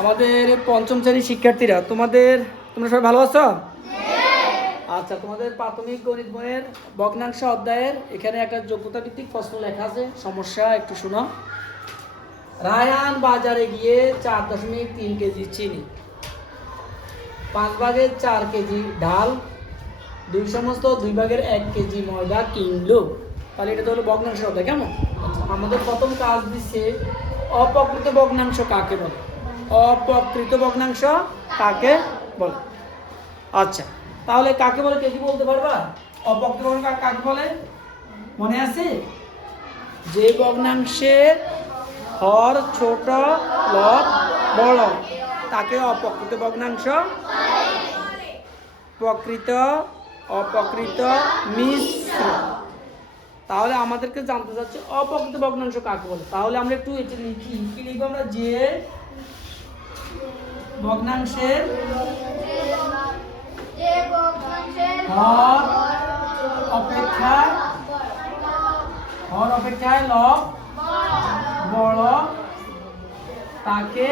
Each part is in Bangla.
আমাদের পঞ্চম শ্রেণীর শিক্ষার্থীরা তোমরা সবাই ভালো আছো? আচ্ছা, তোমাদের প্রাথমিক গণিত বইয়ের ভগ্নাংশ অধ্যায়ের এখানে একটা যোগ্যতা ভিত্তিক প্রশ্ন লেখা আছে। সমস্যা একটু শোনো। রায়হান বাজারে গিয়ে 4.3 কেজি চিনি, 5 ভাগের 4 কেজি ডাল, 2 ভাগের 1 কেজি ময়দা কিনলো। তাহলে এটা তো হলো ভগ্নাংশ অধ্যায়। কেমন? আমাদের প্রথম কাজ দিচ্ছে অপ্রকৃত ভগ্নাংশ কাকে বলে। অপ্রকৃত ভগ্নাংশ কাকে বলে? আচ্ছা, তাহলে কাকে বলে কে কি বলতে পারবা? অপ্রকৃত ভগ্নাংশ কাকে বলে মনে আছে? যে ভগ্নাংশের হর ছোট লব বড় তাকে অপ্রকৃত ভগ্নাংশ। প্রকৃত অপ্রকৃত মিশ্র। তাহলে আমাদেরকে জানতে চাচ্ছে অপ্রকৃত ভগ্নাংশ কাকে বলে। তাহলে আমরা একটু এটা লিখি। কি লিখবো আমরা? যে ভগ্নাংশের হর অপেক্ষায় লব বড় তাকে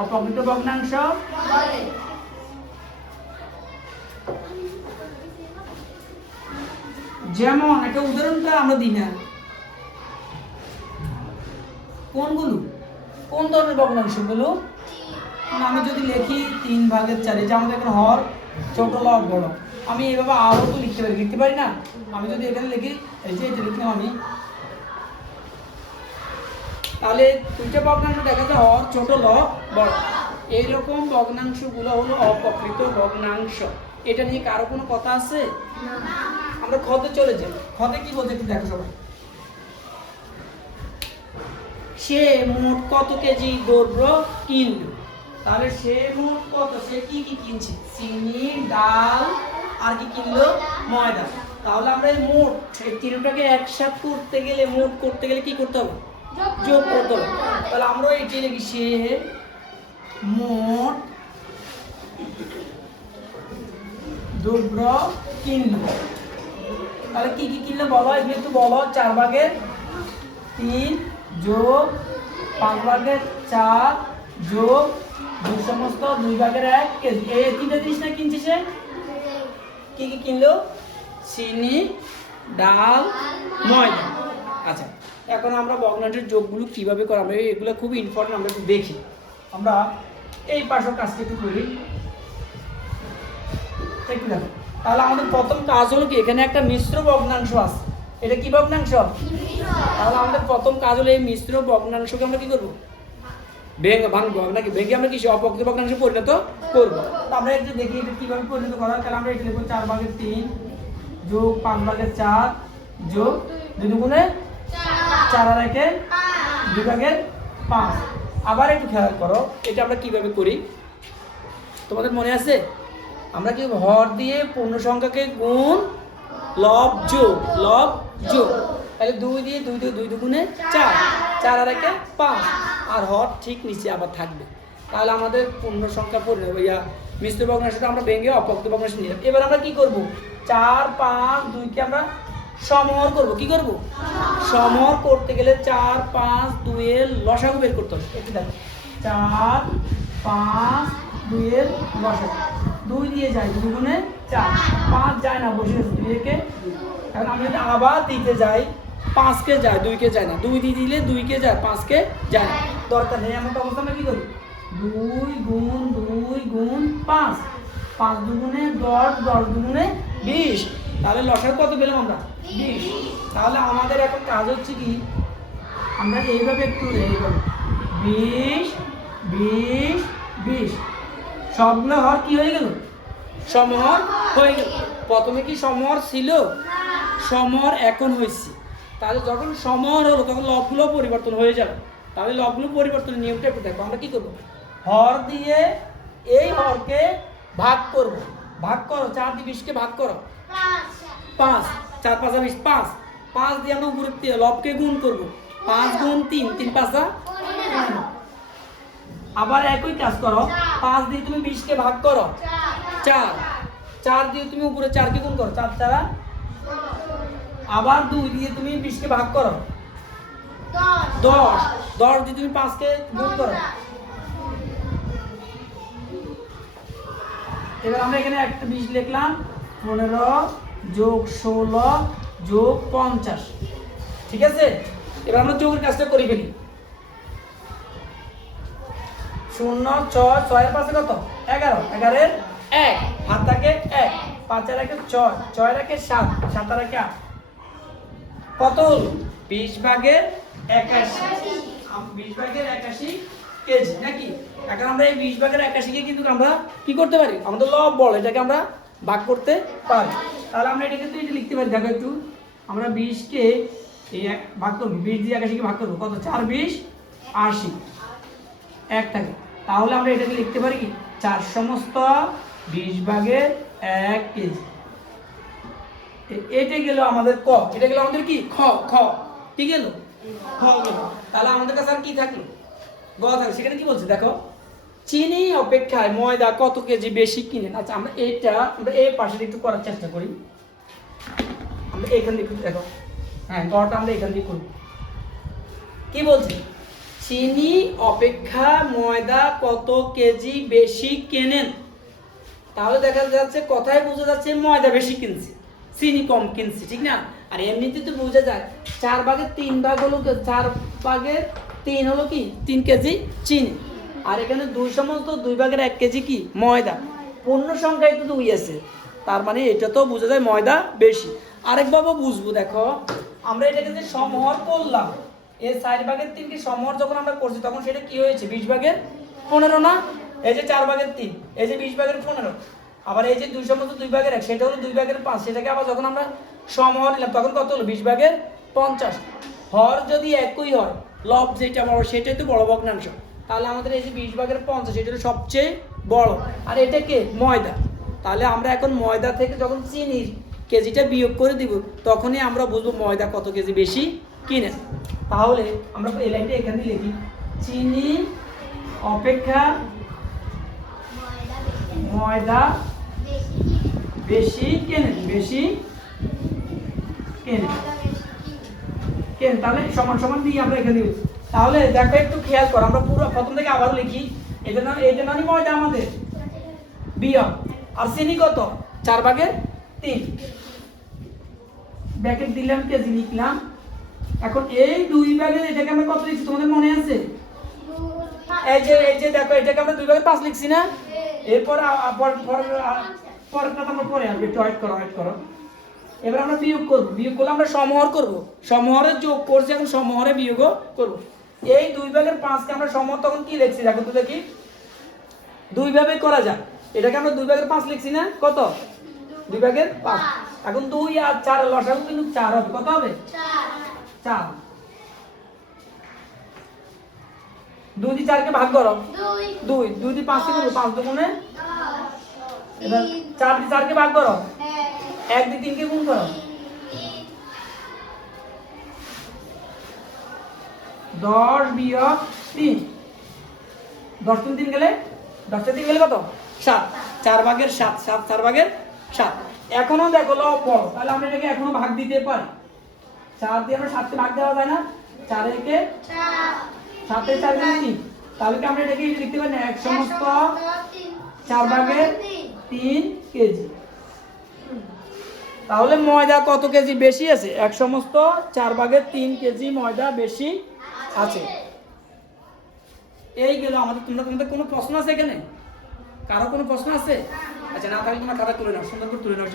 অপ্রকৃত ভগ্নাংশ। যেমন একটা উদাহরণটা আমরা দিই না, কোনগুলো কোন ধরনের ভগ্নাংশগুলো? আমি যদি লিখি 3 ভাগের 4, যে আমাদের এখানে হর ছোট লব বড়, আমি এইভাবে আরো তো লিখতে পারি না? আমি যদি এখানে লিখি, এই যে এটা লিখলাম আমি, তাহলে দুইটা ভগ্নাংশ দেখা যায় হর ছোট লব বড়। এইরকম ভগ্নাংশগুলো হলো অপ্রকৃত ভগ্নাংশ। এটা নিয়ে কারো কোনো কথা আছে? আমরা খতে চলে যাই। খতে কি বলতে একটু দেখো সবাই। সে মোট কত কেজি দ্রব্য কিনলো? তাহলে সে মোট কত, সে কি কি কিনছে? চিনি, ডাল, আর কি কিনলো? ময়দা। তাহলে আমরা এই মোট এই তিনটাকে একসাথে করতে গেলে, মোট করতে গেলে কি করতে হবে? যোগ করতে হবে। তাহলে আমরা এটি লিখি, সে মোট দ্রব্য কিনলো। তাহলে কি কি কিনলো বলো, এগুলো একটু বলো। 4 ভাগের 3 যোগ 5 ভাগের 4 যোগ 2 ভাগের 1 কেজি। এই তিনটা জিনিস না কিনছে সে। কি কি কিনলো? চিনি, ডাল, ময়দা। আচ্ছা, এখন আমরা ভগ্নাংশের যোগগুলো কিভাবে করা হবে এগুলো খুব ইম্পর্টেন্ট, আমরা একটু দেখি। আমরা এই পাশের কাজটা একটু করি, একটু দেখো। তাহলে আমাদের প্রথম কাজ হলো কি, এখানে একটা মিশ্র ভগ্নাংশ আছে। এটা কি ভগ্নাংশ? তাহলে আমাদের প্রথম কাজ হলো এই মিশ্র ভগ্নাংশকে আমরা কি করবো? ভাঙবো নাকি? ভেঙে আমরা কি অপ্রকৃত ভগ্নাংশে পরিণত করবো। আমরা একটু দেখি এটা কিভাবে পরিণত করা হয়। তাহলে আমরা এটা লিখবো 4 ভাগের 3 যোগ 5 ভাগের 4 যোগ 2 দুগুণে 4 আর 1 2 ভাগের 5। আবার একটু খেয়াল করো এটা আমরা কিভাবে করি, তোমাদের মনে আছে? আমরা কি হর দিয়ে পূর্ণ সংখ্যাকে গুণ, লব যোগ, তাহলে 2 দিয়ে 2 দুগুণে 4, 4 আর 1 5, আর হর ঠিক নিচে আবার থাকবে। তাহলে আমাদের পূর্ণ সংখ্যা মিশ্র ভগ্নাংশটা আমরা ভেঙে অপ্রকৃত ভগ্নাংশ নিলাম। এবার আমরা কি করব? 4 5 2 কে আমরা সমহর করব। কি করব? সমহর করতে গেলে 4 5 2 এর লসাগু বের করতে হবে। একটু দেখো, 4 5 2 এর লসাগু। 2 দিয়ে যায় 2 গুণে 4, 5 যায় না, বসে গেছে 2 কে 2। এখন আমি যদি আবার দিতে যাই, 5 কে যায় 2 কে যায় না, 2 দিয়ে দিলে 2 কে যায় 5 কে যায় না, দরকার নেই। এমন অবস্থা আমরা কি করি? 2 গুণ 5, 5 দুগুণে 10, 10 দুগুণে 20। তাহলে লসাগু কত পেলাম আমরা? 20। তাহলে আমাদের এখন কাজ হচ্ছে কি, আমরা এইভাবে একটু 20 20 20 সবগুলো হর কি হয়ে গেল? সমহর হয়ে গেল। প্রথমে কি সমহর ছিল? সমহর এখন হয়েছে। তাহলে যখন সমহর হলো তখন লবগুলো পরিবর্তন হয়ে যাবে। তাহলে লবগুলো পরিবর্তনের নিয়মটা একটু দেখো। আমরা কি করবো? হর দিয়ে এই হরকে ভাগ করব। ভাগ করো, 4 দিয়ে 20 কে ভাগ করো, 5, 4 5 20, 5 5 দিয়ে আমরা উপরে লবকে গুণ করব। 5 গুণ 3, 3 5 15। আবার একই কাজ করো, 5 দিয়ে তুমি 20 কে ভাগ করো, 4 4 দিয়ে তুমি উপরে 4 কে গুণ করো, 4 4। আবার 2 দিয়ে তুমি 20 কে ভাগ করো, 10 10 দিয়ে তুমি 5 কে গুণ করো। এবার আমরা এখানে একটা 20 লিখলাম, 15 যোগ 16 যোগ 50, ঠিক আছে। এবার আমরা যোগের কাজটা করে ফেলি। 0 6 6 এর পাশে কত? 11, 11 এর 1, হাত থাকে 1, 5 এর 1 6, 6 এর 1 7, 7 এর 1 8, কত হলো? 20 ভাগের 81, 20 ভাগের 81 কেজি নাকি। এখন আমরা এই 20 ভাগের 81 কে কিন্তু আমরা কি করতে পারি, আমাদের লব বল, এটাকে আমরা ভাগ করতে পারি। তাহলে আমরা এটাকে তো এটা লিখতে পারি, দেখো একটু, আমরা 20 কে এই ভাগ করব, 20 দিয়ে 81 কে ভাগ করব, কত? 4 20 80, 1 থাকে। তাহলে আমরা এটাকে লিখতে পারি কি, 4 সমস্ত 20 ভাগের 1 কেজি। এটা গেল আমাদের ক, এটা গেল আমাদের কি খ, খ কি গেল? খ গেল। তাহলে আমাদের কাছে আর কি থাকলো? গ থাকলো। সেখানে কি বলছে দেখো, চিনি অপেক্ষায় ময়দা কত কেজি বেশি কিনেন। আচ্ছা আমরা আমরা এই পাশে একটু করার চেষ্টা করি, আমরা এখান থেকে দেখো, হ্যাঁ গটা আমরা এখান থেকে করব। কি বলছে? চিনি অপেক্ষা ময়দা কত কেজি বেশি কেনেন। তাহলে দেখা যাচ্ছে কথায় বোঝা যাচ্ছে ময়দা বেশি কিনছে, চিনি কম কিনছে, ঠিক না? আর এমনিতে তো বোঝা যায় 4 ভাগের 3 ভাগ হলো, 4 ভাগের 3 হলো কি 3 কেজি চিনি, আর এখানে 2 সমস্ত 2 ভাগের 1 কেজি কি ময়দা। পূর্ণ সংখ্যায় তো 2 আছে, তার মানে এটা তো বোঝা যায় ময়দা বেশি। আরেকভাবে বুঝবো, দেখো আমরা এটাকে যে সমহর করলাম, এই 4 ভাগের 3 কে সমহর যখন আমরা করছি তখন সেটা কি হয়েছে? 20 ভাগের 15 না? এই যে 4 ভাগের 3, এই যে 20 ভাগের 15, আবার এই যে 2 সমস্ত 2 ভাগের 1, সেটা হলো 2 ভাগের 5, সেটাকে আবার যখন আমরা সমহর নিলাম তখন কত হলো? 20 ভাগের 50। হর যদি একই হয়, লব যেটা বড় সেটাই তো বড় ভগ্নাংশ। তাহলে আমাদের এই যে 20 ভাগের 50 এটা হলো সবচেয়ে বড়, আর এটা কে? ময়দা। তাহলে আমরা এখন ময়দা থেকে যখন চিনির কেজিটা বিয়োগ করে দিব, তখনই আমরা বুঝবো ময়দা কত কেজি বেশি কিনে। তাহলে আমরা এই লাইনটা এখানে লিখি, চিনি অপেক্ষা ময়দা বেশি কেনেন, বেশি কেনেন, কেন। তাহলে সমান সমান দিয়ে আমরা এখানে দিব। তাহলে দেখো একটু খেয়াল করো, আমরা পুরো প্রথম থেকে আবারও লিখি। এটা মানে ময়দা আমাদের বিয়োগ, আর চিনি কত? 4 ভাগের 3, ব্র্যাকেট দিলাম, কেজি লিখলাম। এখন এই 2 ভাগের এটাকে আমরা কত লিখছি তোমাদের মনে আছে? এই যে দেখো এটাকে আমরা 2 ভাগের 5 লিখছি না? এরপর পরেরটা আমরা পরে আসবে, একটু ওয়েট করো। এবার আমরা বিয়োগ করব, বিয়োগ করলে আমরা সমহর করব, সমহরে যোগ করছি, এখন সমহরে বিয়োগ করব। এই 2 ভাগের 5 কে আমরা সমহর তখন কি লিখছি দেখো তো দেখি, 2 ভাবে করা যায়। এটাকে আমরা 2 ভাগের 5 লিখছি না? কত? 2 ভাগের 5। এখন 2 আর 4 লসাগু কিন্তু 4 হবে, কত হবে? 4। 2 দিয়ে 4 কে ভাগ করো, 2 দিয়ে 5 কে করো, 5 দুগুণে 10। এবার 4 দিয়ে 4 কে ভাগ করো, 1 দিয়ে 3 কে গুণ করো, 10 বিয়োগ 3, 10 3 গেলে 10 3 গেলে কত? 7, 4 ভাগের 7, 7 4 ভাগের 7। এখনো দেখো লব বড়, তাহলে আমরা এটাকে এখনো ভাগ দিতে পারি। 4 দিয়ে আমরা 7 কে ভাগ দেওয়া যায় না? 4 একে 4, 7 এ 4 গুণ 3, তাহলে কি আমরা এটাকে লিখতে পারি না 1 সমস্ত 4 ভাগের 3 কেজি। তাহলে ময়দা কত কেজি বেশি আছে? 1 সমস্ত 4 ভাগের 3 কেজি ময়দা বেশি আছে। এই গেল আমাদের। তোমাদের কোনো প্রশ্ন আছে এখানে? কারো কোনো প্রশ্ন আছে? আচ্ছা না থাকলে তোমরা খাতা তুলে নাও, সুন্দর করে তুলে নাও।